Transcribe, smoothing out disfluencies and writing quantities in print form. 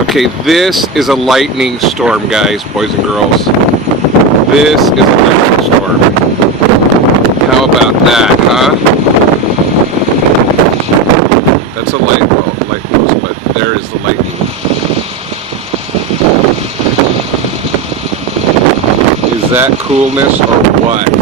Okay, this is a lightning storm, guys, boys and girls. This is a lightning storm. How about that, huh? That's a light post, but there is the lightning. Is that coolness or what?